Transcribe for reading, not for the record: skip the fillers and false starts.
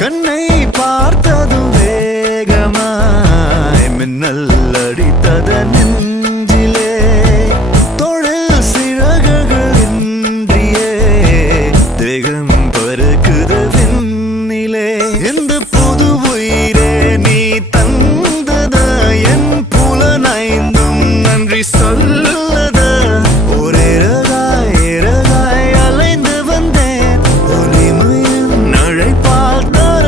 கண்ணை பார்த்ததும் வேகமாய் மின்னல் அடித்தத நெஞ்சிலே தொழில் சிறகுகள் இன்றியே தேகம் பறக்குது விண்ணிலே இந்த